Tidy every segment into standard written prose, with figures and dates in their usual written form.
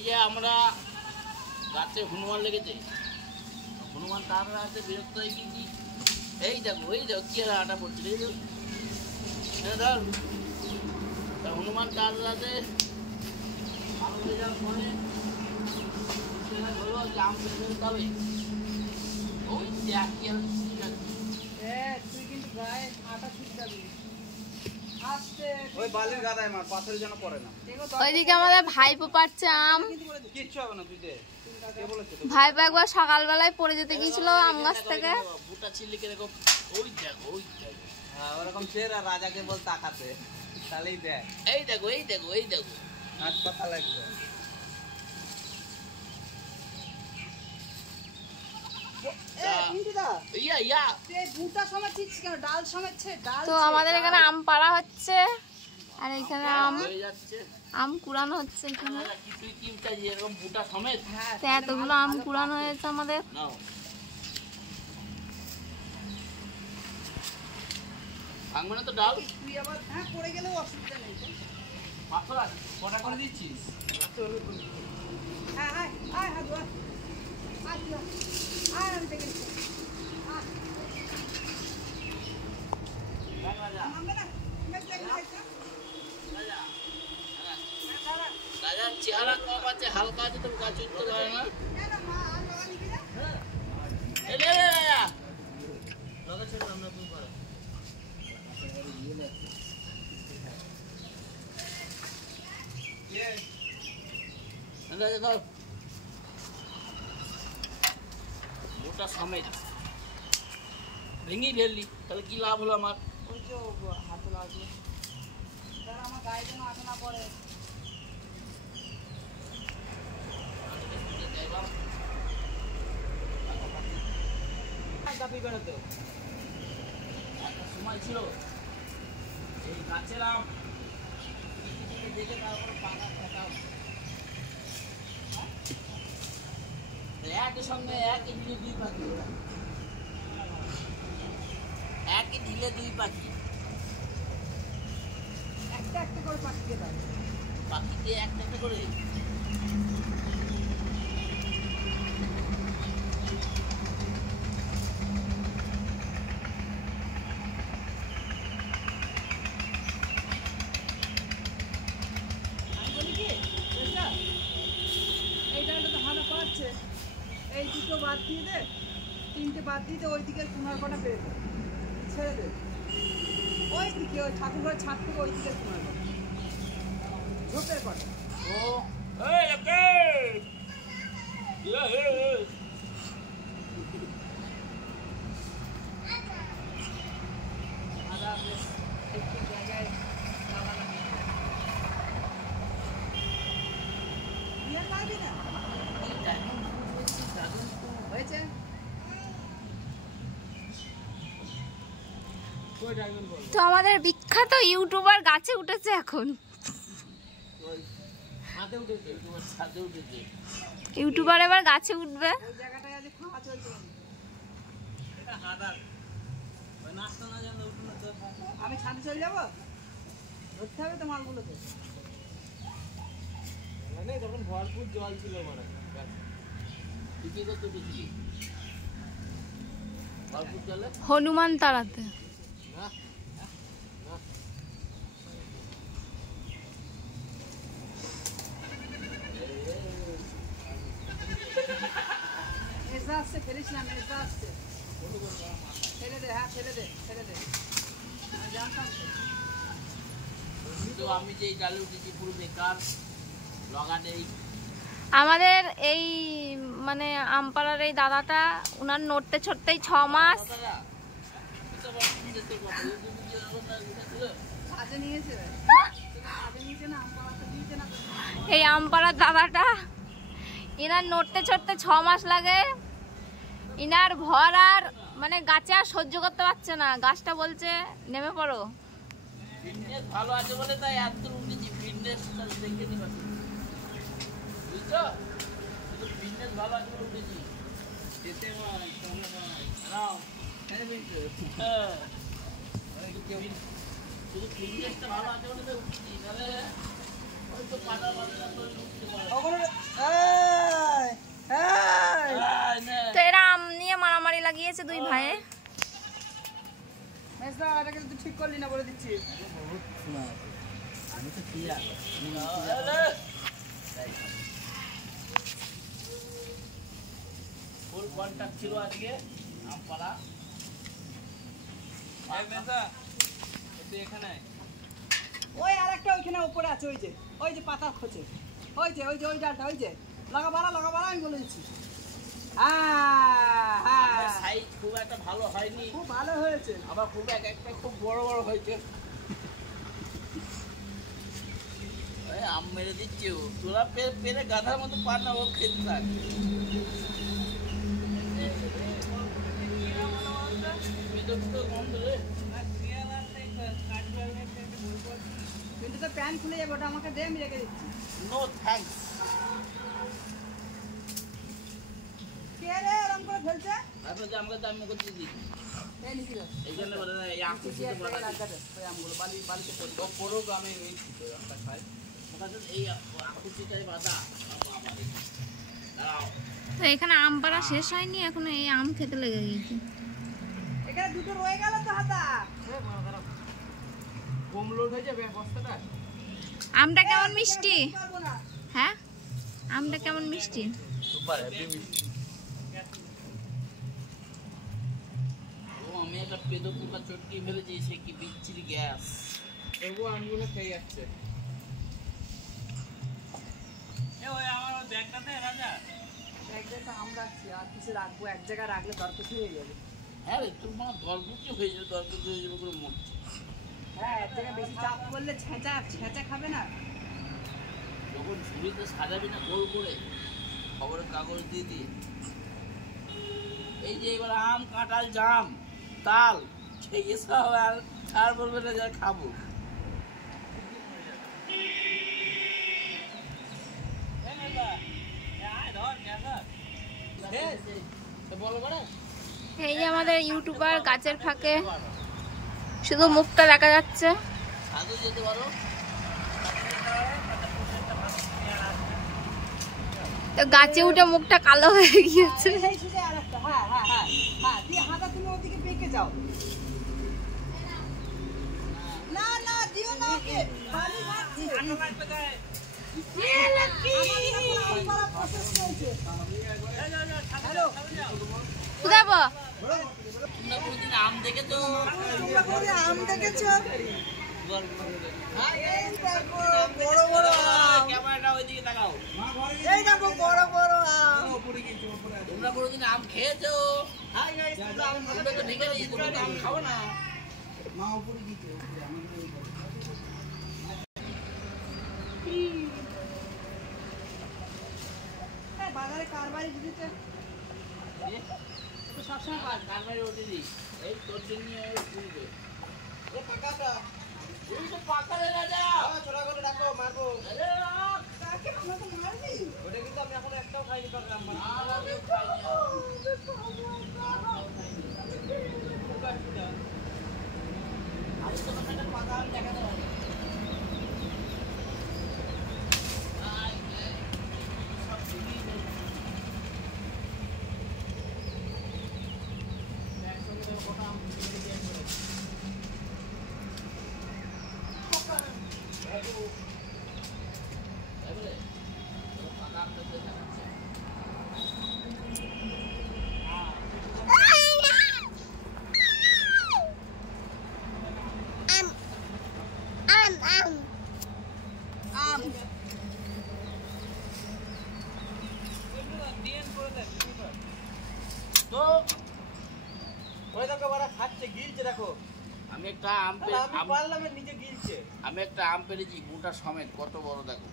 এই যে আমরা গাছে হনুমান লেগেছে, হনুমান তার রাতে বিরক্ত হয়ে কি এই দেখো কি আটা পড়ছে হনুমান তার রাতে ভালো হয়ে যাওয়ার পরে আম ফেলতে হবে। ওই দেখ কি তুই কিন্তু গায়ে আটা ছুটতে হবে। ওইদিকে আমাদের ভাইপো পাচ্ছে আম। ভাইপো একবার সকালবেলায় পড়ে যেতে গিয়েছিল আম গাছ থেকে। ওরকম রাজাকে বল তাকাতে, তাহলেই দেখ। এই দেখো হাসপাতাল লাগবে। তো আমাদের এখানে আম পাড়া হচ্ছে আর এখানে আম কুড়ানো হচ্ছে। এখানে তো এতগুলো আম কুড়ানো হয়েছে আমাদের। তো ডাল তুই আবার পড়ে গেলেও অসুবিধা নেই। কটা করে দিচ্ছিস? চেহারা কম আছে, হালকা আছে, তো গাছ উঠতে পারে না। মোটা সমেত ভেঙে ফেললি, তাহলে কি লাভ হলো আমার? ওই তো হাতে লাগলো, আমার গায়ে যেন আটা না পড়ে। একটা সময় ছিল এই গাছের আম দেখে তারপরে পাকা খেতাম, একই সঙ্গে একই ঢিলে দুই পাখি, একই ঢিলে দুই পাখি, একটা একটা করে পাখিকে দাও, পাখিকে একটা একটা করে। এই দুটো বাদ দিয়ে দে, তিনটে বাদ দিয়ে দে, ওই দিকে কুনার কটা পেরে দে, ছেড়ে দে ওই দিকে, ওই ঠাকুরের ছাদ থেকে ওই দিকে কুনার কটা ঝোপের কটা। ও একটু জায়গায় লাগবে না হয়েছে। তো আমাদের বিখ্যাত ইউটিউবার গাছে উঠেছে এখন। ইউটিউবার এবার গাছে উঠবে। ওই জায়গাটায় আজ খাওয়া চলছে। আমি ছাদে চলে যাবো, ধরতে হবে তো মালগুলোকে। তখন ভরপুর জল ছিল, মানে ভরপুর জলে হনুমান তাড়াতে। মেজা আসছে, ফেলিস না, মেজা আসছে, ছেড়ে দে, হ্যাঁ ছেড়ে দে, ছেড়ে দে, আমি জানতাম তো। আমি যে ডালে উঠেছি পুরো বেকার, লগা নেই। আমাদের এই মানে আমপাড়ার এই দাদাটা, উনার নড়তে ছড়তেই 6 মাস। এই আমপাড়ার দাদাটা, ইনার নড়তে ছড়তে 6 মাস লাগে। ইনার ভর আর মানে গাছে আর সহ্য করতে পারছে না, গাছটা বলছে নেমে পড়ো। ফিটনেস ভালো আছে বলে তাই এত উঠেছি, ফিটনেস দেখে নিবা, বুঝছো? ফিটনেস ভালো আছে বলে উঠেছি। যেতে শুধু ফিটনেসটা ভালো আছে বলে তো উঠেছি, তাহলে হয়তো পাটা বাঁধা উঠতে পারে। ঠিক করলি না বলে দিচ্ছি। বহুত শোনা আছে। আমি তো পিয়া ফুল কন্ট্যাক্ট ছিল আজকে আমপাড়া। এখানে ওই আরেকটা ওইখানে উপরে আছে, ওই যে পাতা খোঁচে, ওই ডালটা, লাগাবাড়া আমি বলে দিচ্ছি। হ্যাঁ সাইজ খুব একটা ভালো হয়নি, খুব ভালো হয়েছে। আবার খুব একটা খুব বড় বড় হয়েছে। আম মেরে দিচ্ছি, তোরা পেরে গাধার মতো পার না, ও খেতে থাক। কিন্তু তো প্যান্ট খুলে যাবে, ওটা আমাকে দে, আমি রেখে দিচ্ছি। No thanks. কে রে ওরম করে ফেলছে? তারপর যে আমাকে দাম করতে দিই এই নিচে দাও। এই জন্য বলে না এই আঁকু নিচে একটা রাখতে ওই আমগুলো বালিতে পড়বে। পড়ুক, আমি এই একটা খাই। এই আঁকুচিটাই বাধা আমার। দাঁড়াও, তো এখানে আম পাড়া শেষ হয়নি, এখন এই আম খেতে লেগে গেছে। এখানে দুটো রয়ে গেল তো হাতা। কম লোড হয়ে যাবে বস্তাটা। আমটা কেমন মিষ্টি? পারবো না। হ্যাঁ, আমটা কেমন মিষ্টি? সুপার হ্যাপি মিষ্টি। ও আমি একটা পেদো পোকা চটকি ফেলেছি, সে কি বিচ্ছিরি গ্যাস। তবু আমগুলো খেয়ে যাচ্ছে। ব্যাগটা তো আম রাখছি, আর কিছু রাখবো, এক জায়গায় রাখলে দরকার হয়ে যাবে। হ্যাঁ রে, তোর মা দরকুচি হয়ে যাবে, দরকুচি হয়ে যাবে করে মরছে। হ্যাঁ, এক জায়গায় বেশি চাপ করলে ছেঁচা খাবে না। যখন ঝুড়িতে সাজাবি না গোল করে, খবরের কাগজ দিয়ে দিয়ে, এই যে এবার আম, কাঁঠাল, জাম, তাল খেয়ে সব আর বলবে না যা খাবো। এই যে আমাদের ইউটিউবার গাছের ফাঁকে শুধু মুখটা দেখা যাচ্ছে। সাধু যেতে পারো। তো গাছে উঠে মুখটা কালো হয়ে গিয়েছে। এই সুজে আরেকটা, হ্যাঁ, দিয়ে হাতা তুমি ওদিকে বেঁকে যাও। না দিও না ওকে, বালি মারছে। আমার প্রসেস চলছে। হ্যালো, কোথায় যাবো? তোমরা কোনদিন আম দেখেছো? তোমরা কোন আম দেখেছো? এই দেখো বড় বড় আম, ক্যামেরাটা ওইদিকে তাকাও। এই দেখো বড় বড় আম। তোমরা কোনদিন আম খেয়েছো? তোমরা তো ভিখারি, তোমরা তো আম খাও না। বাজারে কারবারি দিতে তো সবসময় কারবারি ওটি দিই। এই তোর জন্য তুলবে। তুই তো পাকারে রাজা। ছোটা করে রাখো, মারবো। আরে রাখ। কাকে আমাকে মারবি? ওটা কিন্তু আমি এখন একটাও খাইনি পারলাম। আর আমি খাই না। আমি তো একটা পাকা আম দেখাতে পারি। সব ঠিকই আছে। একসঙ্গে গোটা আম দিয়ে দিয়েছে। এবারে পাকা আমটা দিয়ে দেখাচ্ছে। আম তো ওই দেখো ওরা খাচ্ছে, গিলছে দেখো। আমি একটা আম আমি পারলাম নিজে গিলছে। আমি একটা আম পেরেছি গোটা সমেত, কত বড় দেখো,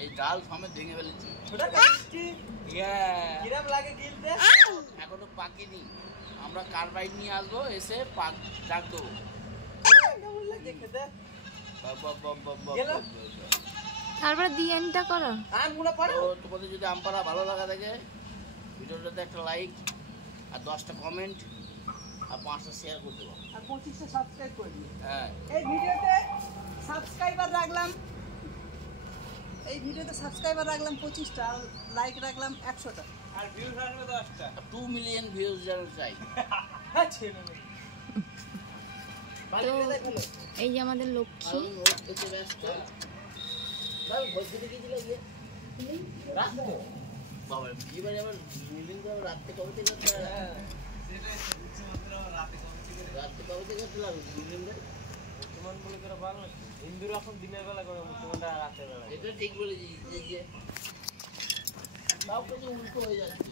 এই ডাল সমেত ভেঙে ফেলেছি। ওটা মিষ্টি। Yeah. কিরম লাগে গিলতে? এখনো পাকিনি, আমরা কার্বাইড নিয়ে আসবো, এসে পাক ডাক দেবো। কেমন লাগে খেতে? গেলো? তারপরে ডিএনটা করো। আমগুলো পারো? তো তোমাদের যদি আম পাড়া ভালো লাগা থাকে, ভিডিওটাতে একটা লাইক আর 10টা কমেন্ট আর 5টা শেয়ার করে দেবো। আর 25টা সাবস্ক্রাইব করে দিও। হ্যাঁ, এই ভিডিওতে সাবস্ক্রাইবার রাখলাম 25টা, আর লাইক রাখলাম 100টা। আর ভিউজ আসবে 10টা। 2 মিলিয়ন ভিউজ যেন চাই। হ্যাঁ ছেলে তো এই যে আমাদের লক্ষ্মী। হিন্দুর এখন দিনের বেলা করে মুসলমানরা রাতের বেলা। এটা ঠিক বলেছিস, এই যে তাও কিছু উল্টো হয়ে যাচ্ছে।